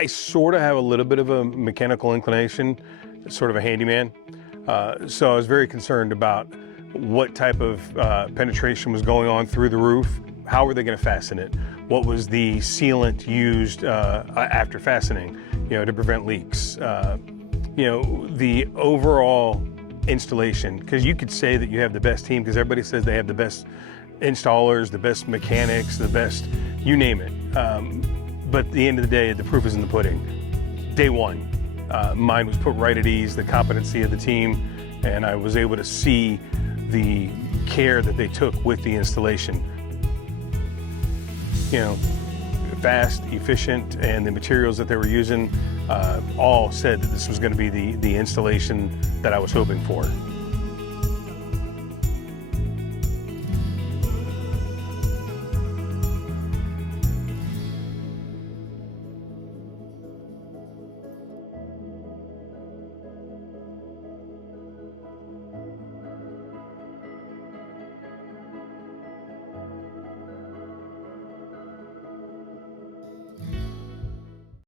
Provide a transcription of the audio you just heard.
I sort of have a little bit of a mechanical inclination, sort of a handyman. So I was very concerned about what type of penetration was going on through the roof. How were they going to fasten it? What was the sealant used after fastening, to prevent leaks? The overall installation, because you could say that you have the best team because everybody says they have the best installers, the best mechanics, the best, you name it. But at the end of the day, the proof is in the pudding. Day one, mine was put right at ease, the competency of the team, and I was able to see the care that they took with the installation. Fast, efficient, and the materials that they were using all said that this was going to be the installation that I was hoping for.